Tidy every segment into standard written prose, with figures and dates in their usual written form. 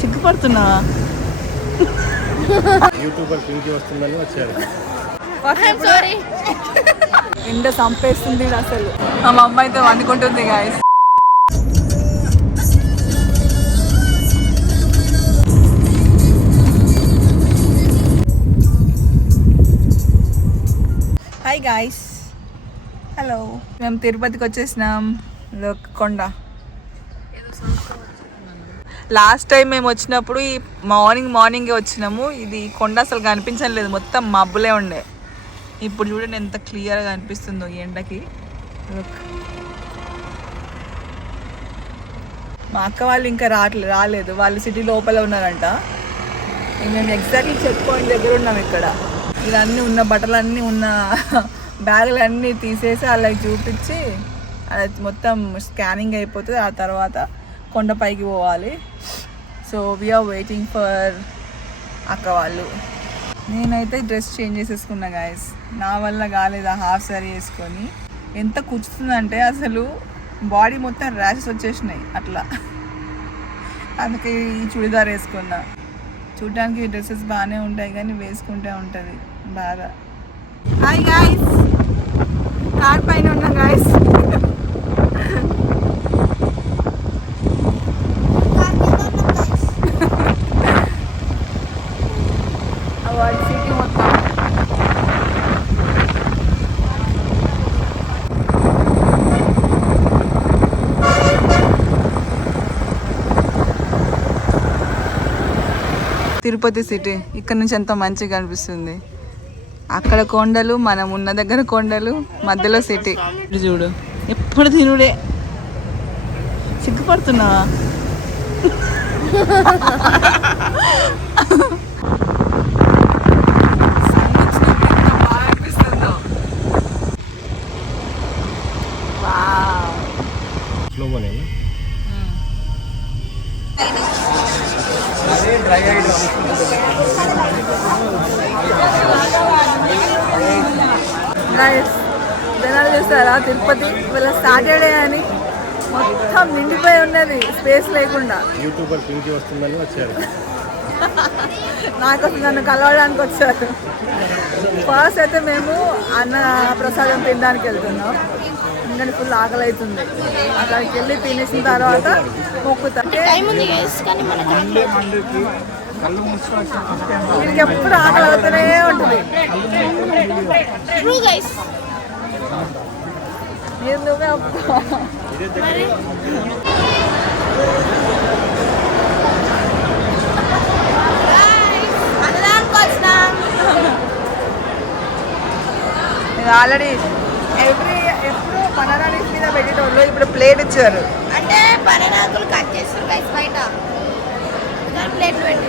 సిగ్గుపడుతున్నావా? YouTuber Pinky వస్తుందని వచ్చారు. ఎండ చంపేస్తుంది అసలు. మా అమ్మ అయితే వండుకుంటుంది గాయస్. Hi guys, hello. మేము తిరుపతికి వచ్చేసినాం. కొండ లాస్ట్ టైం మేము వచ్చినప్పుడు ఈ మార్నింగే వచ్చినాము. ఇది కొండ అసలు కనిపించలేదు, మొత్తం మబ్బులే ఉండే. ఇప్పుడు చూడండి ఎంత క్లియర్గా కనిపిస్తుందో ఈ ఎండకి. మా అక్క వాళ్ళు ఇంకా రాలేదు, వాళ్ళు సిటీ లోపల ఉన్నారంట. మేము ఎగ్జాక్ట్లీ చెక్ పాయింట్ దగ్గర ఉన్నాం. ఇక్కడ ఇవన్నీ ఉన్న బట్టలన్నీ ఉన్న బ్యాగులన్నీ తీసేసి వాళ్ళకి చూపించి అది మొత్తం స్కానింగ్ అయిపోతుంది. ఆ తర్వాత కొండపైకి పోవాలి. సో వీఆర్ వెయిటింగ్ ఫర్ అక్క వాళ్ళు. నేనైతే డ్రెస్ చేంజ్ చేసేసుకున్నా గాయస్, నా వల్ల కాలేదు. హాఫ్ సారీ వేసుకొని ఎంత కూర్చుతుందంటే అసలు బాడీ మొత్తం ర్యాషెస్ వచ్చేసినాయి అట్లా. అందుకే ఈ చుడిదార్ వేసుకున్నా. చూడడానికి డ్రెస్సెస్ బాగానే ఉంటాయి కానీ వేసుకుంటే ఉంటుంది బాగా. హాయ్ గాయస్, కార్ పైన ఉన్నా గాయస్. తిరుపతి సిటీ ఇక్కడ నుంచి ఎంత మంచిగా కనిపిస్తుంది. అక్కడ కొండలు, మనం ఉన్న దగ్గర కొండలు, మధ్యలో సిటీ. చూడు ఎప్పుడు తినుడే. సిగ్గుపడుతున్నావా? జనాలు చూస్తారా తిరుపతి వీళ్ళ సాటర్డే అని మొత్తం నిండిపోయి ఉన్నది, స్పేస్ లేకుండా. యూట్యూబర్ పింకీ వస్తుందని వచ్చారు. నాకోసం నన్ను కలవడానికి వచ్చారు. ఫస్ట్ అయితే మేము అన్న ప్రసాదం తినడానికి వెళ్తున్నాం. ఎందుకంటే ఫుల్ ఆకలి అవుతుంది. అక్కడికి వెళ్ళి తినేసిన తర్వాత మొక్కుతాం. వీరికి ఎప్పుడు ఆకలి అవుతూనే ఉంటుంది. నువ్వే ఆల్రెడీ ఎప్పుడు బనానా లీఫ్ మీద పెట్టేటోళ్ళు ఇప్పుడు ప్లేట్ ఇచ్చారు. అంటే బనానాకులు కట్ చేస్తారు గైస్ బయట, ప్లేట్లు పెట్టి.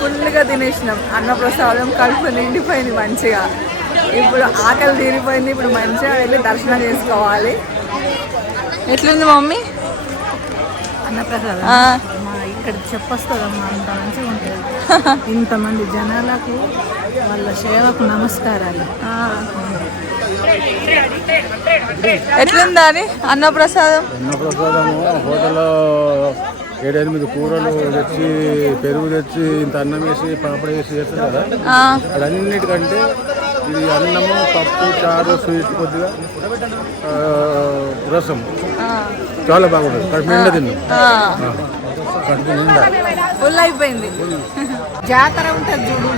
ఫుల్గా తినేసినాం. అన్నప్రసాదం కడుపు నిండిపోయింది మంచిగా. ఇప్పుడు ఆకలి తీరిపోయింది. ఇప్పుడు మంచిగా వెళ్ళి దర్శనం చేసుకోవాలి. ఎట్లుంది మమ్మీ అన్నప్రసాదం? ఇక్కడ చెప్పొస్తుందమ్మా, అంత మంచిగా ఉంటుంది. ఇంతమంది జనాలకు వాళ్ళ సేవకు నమస్కారాలు. ఎట్లుందా అని అన్నప్రసాదం? అన్నప్రసాదము హోటల్లో 7-8 కూరలు తెచ్చి, పెరుగు తెచ్చి, ఇంత అన్నం వేసి, పాపడ వేసి చేస్తారు కదా. అదన్నిటికంటే ఇది అన్నము, పప్పు, చారు, స్వీట్, కొద్దిగా రసం చాలా బాగుంటుంది. కడుపు నిండా తిన్నాం. కడుపు నిండా ఫుల్ అయిపోయింది. జాతర ఉంటుంది చూడు,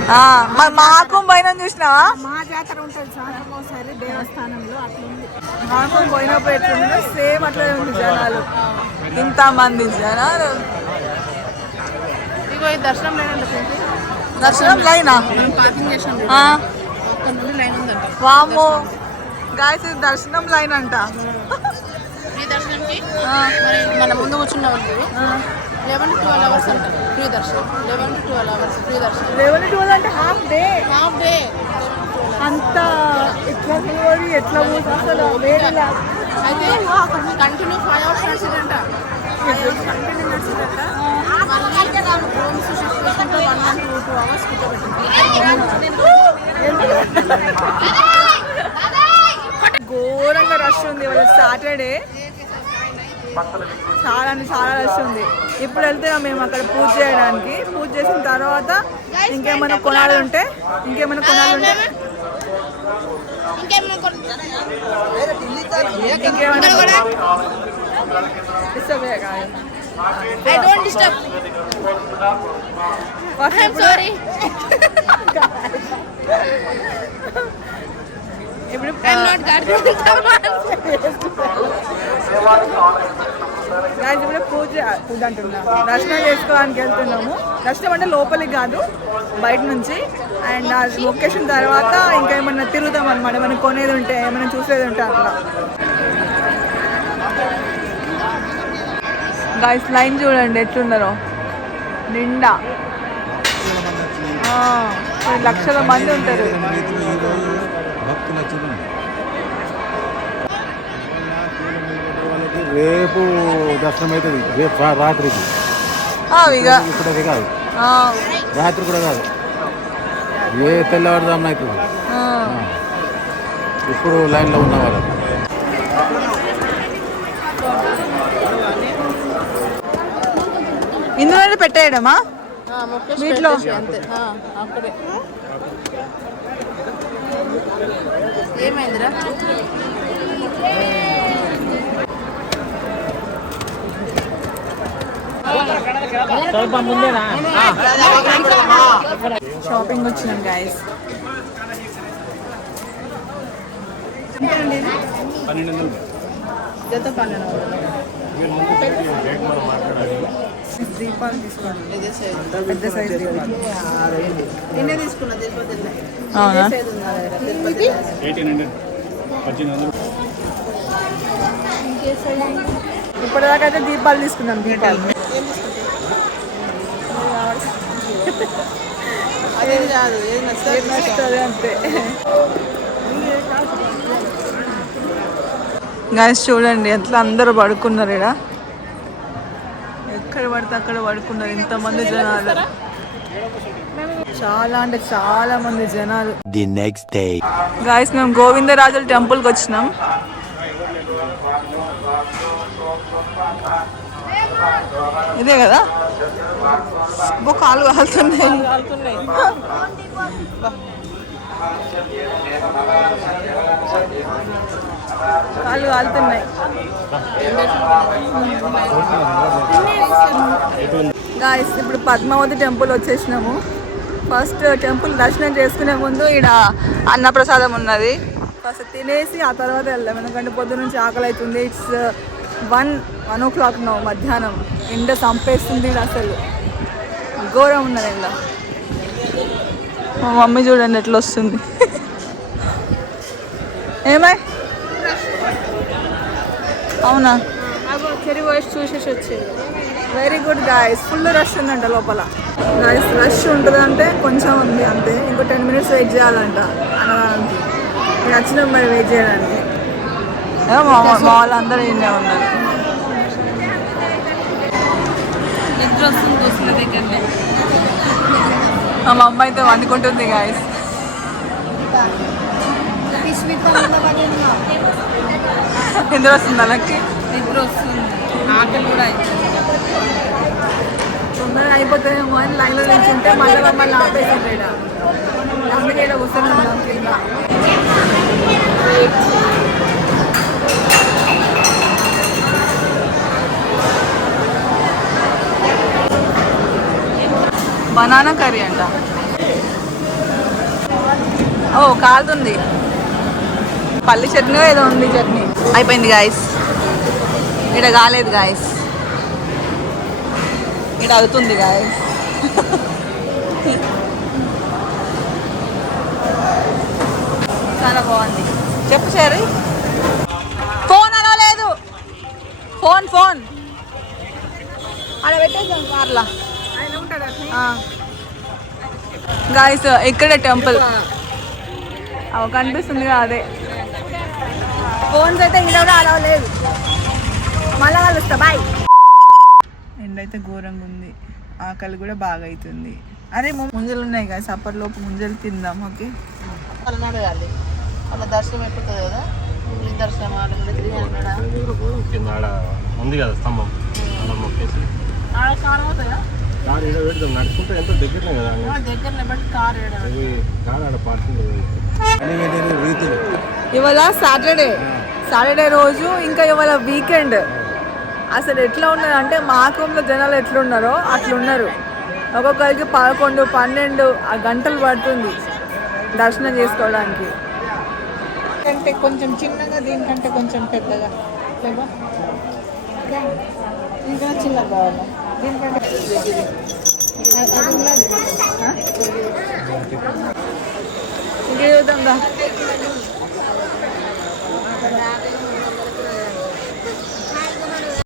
మాకు పైన చూసినావా? మా జాతర ఉంటుంది సాయంత్రం దేవస్థానంలో. అట్లుంది. మాకు పోయినప్పుడు ఎట్లుందో సేమ్ అట్లనే ఉంది. జనాలు ఇంత మంది జనాలు. ఇగో ఈ దర్శనం దర్శనం లైనా పార్కింగ్ చేసాం, లైన్ ఉందంట. వామో గాయస్, ఇది దర్శనం లైన్ అంట. ఫ్రీ దర్శనంకి మన ముందు కూర్చున్న వాళ్ళు 11 to 12 hours అంటారు ఫ్రీ దర్శనం. 11 to 12 hours ఫ్రీ దర్శనం. 11 to 12 అంటే హాఫ్ డే. అంత ఎట్లా పోయి ఎట్లా పోతుంది అసలు వేరేలా. అయితే కంటిన్యూ 5 hours నడిచిందంట. 5 hours కంటిన్యూ నడిచిందంట. రూమ్స్ షిఫ్ట్ చేసుకుంటే 1 month 2 hours కూర్చోబెట్టింది. ఘోరంగా రష్ ఉంది వాళ్ళ సాటర్డే, చాలా అంటే చాలా రష్ ఉంది. ఇప్పుడు వెళ్తున్నాం మేము అక్కడ పూజ చేయడానికి. పూజ చేసిన తర్వాత ఇంకేమైనా కొనాలి ఉంటే డిస్టర్బ్ కాదు. I don't disturb. I'm sorry. ఇప్పుడు I'm not gardening. Come on. guys, ఇప్పుడు పూజ అంటున్నా, దర్శనం చేసుకోవడానికి వెళ్తున్నాము. దర్శనం అంటే లోపలికి కాదు, బయట నుంచి. అండ్ ఆ లొకేషన్ తర్వాత ఇంకా ఏమన్నా తిరుగుతాం అనమాట, ఏమైనా కొనేది ఉంటే, ఏమైనా చూసేది ఉంటే అట్లా. గాయస్ లైన్ చూడండి ఎట్లున్నారో, నిండా లక్షల మంది ఉంటారు. రేపు దర్శనం అవుతుంది, రేపు రాత్రికి. ఇప్పుడు అది కాదు, రాత్రి కూడా కాదు, ఏ తెల్లవారుదామని అవుతుంది. ఇప్పుడు లైన్లో ఉన్న వాళ్ళకి ఇందులోనే పెట్టేయడమా వీటిలో? అంతే అక్కడే. ఏమైందిరా? షాపింగ్ వచ్చినాం గాయస్. జత 12. దీపాలు తీసుకోండి, ఇదే సైజ్. పెద్ద సైజు. నిన్నే తీసుకున్నా తిరుపతిలో. అవునా? ఇదే సైజ్ ఉంది నా దగ్గర తిరుపతిలో. 1800 ఇప్పటిదాకా అయితే దీపాలు తీసుకున్నాం. దీపాలు అదేది కాదు, ఏది నచ్చుతుంది అంతే. గాయస్ చూడండి ఎట్లా అందరూ పడుకున్నారు ఇక్కడ, ఎక్కడ పడితే అక్కడ పడుకున్నారు. ఇంతమంది జనాలు, చాలా అంటే చాలా మంది జనాలు. The next day. గాయస్ మేము గోవిందరాజుల టెంపుల్కి వచ్చినాం. ఇదే కదా, కాలు కాలుతున్నాయి. కాళ్ళు కాలుతున్నాయి. గాయస్ ఇప్పుడు పద్మావతి టెంపుల్ వచ్చేసినాము. ఫస్ట్ టెంపుల్ దర్శనం చేసుకునే ముందు ఈడ అన్నప్రసాదం ఉన్నది, ఫస్ట్ తినేసి ఆ తర్వాత వెళ్దాం. ఎందుకంటే పొద్దు నుంచి ఆకలి అవుతుంది. ఇట్స్ 1 o'clock నో, మధ్యాహ్నం. ఎండ చంపేస్తుంది ఈడ, అసలు ఘోరం ఉన్నది ఎండ. మా మమ్మీ చూడండి ఎట్లా వస్తుంది. ఏమై అవునా? చెరువు వేసి చూసేసి వచ్చేది. Very good guys. Full rush ఉందంట లోపల. గాయస్ రష్ ఉంటుందంటే కొంచెం ఉంది అంతే. ఇంకో 10 minutes వెయిట్ చేయాలంట అనడానికి. నేను వచ్చినాం మరి వెయిట్ చేయడానికి. మా వాళ్ళందరూ ఇండే ఉన్నారు. నిద్ర వస్తుంది దోస్తుల దగ్గరనే. మా అమ్మ అయితే వండుకుంటుంది గాయస్. నిద్ర వస్తుంది అలాగే. నిద్ర వస్తుంది, ఆకలి కూడా అవుతుంది. తొందరగా అయిపోతాయేమో అని లైన్లో నిల్చుంటే మళ్ళీ ఆపేసింది ఇక్కడ. అందుకే ఇక్కడ కూర్చొని కింద. బనానా కర్రీ అంట. ఓ కాలుతుంది. పల్లి చట్నీ ఏదో ఉంది, చట్నీ అయిపోయింది గాయస్. ఇక్కడ కాలేదు గాయస్, ఇక్కడ అవుతుంది గాయస్. చాలా బాగుంది. చెప్పు సరే. ఫోన్ అలా లేదు, ఫోన్ అలా పెట్టేసాం కార్లా. గాయస్ ఇక్కడే టెంపుల్ కనిపిస్తుంది అదే. ఫోన్స్ అయితే ఇంకా కూడా అలా లేదు. మళ్ళా కలుస్తా, బాయ్. ఎండ అయితే ఘోరంగా ఉంది, ఆకలి కూడా బాగా అవుతుంది. అరే ముంజలు ఉన్నాయి కదా సప్పర్ లోపు ముంజలు తిందాం. ఓకే వాళ్ళని అడగాలి, వాళ్ళ దర్శనం అయిపోతుంది కదా, ఈ దర్శనం కింద ఆడ ఉంది కదా స్తంభం, అలా మొక్కేసి ఆడ కార్ అవుతాయా? కారు ఏదో పెడతాం, నడుచుకుంటే ఎంతో దగ్గరనే కదా దగ్గరనే బట్టి కార్ అది కారు ఆడ పార్కింగ్ రీతులు. ఇవాళ సాటర్డే రోజు, ఇంకా ఇవాళ వీకెండ్. అసలు ఎట్లా ఉన్నారు అంటే మాకంలో జనాలు ఎట్లున్నారో అట్లున్నారు. ఒక్కొక్కరికి 11, 12 గంటలు పడుతుంది దర్శనం చేసుకోవడానికి. అంటే కొంచెం చిన్నగా, దీనికంటే కొంచెం పెద్దగా లేవా? ఇంకా చిన్నగా కావాలా? దీనికంటే ఇంకే చూద్దాం దా.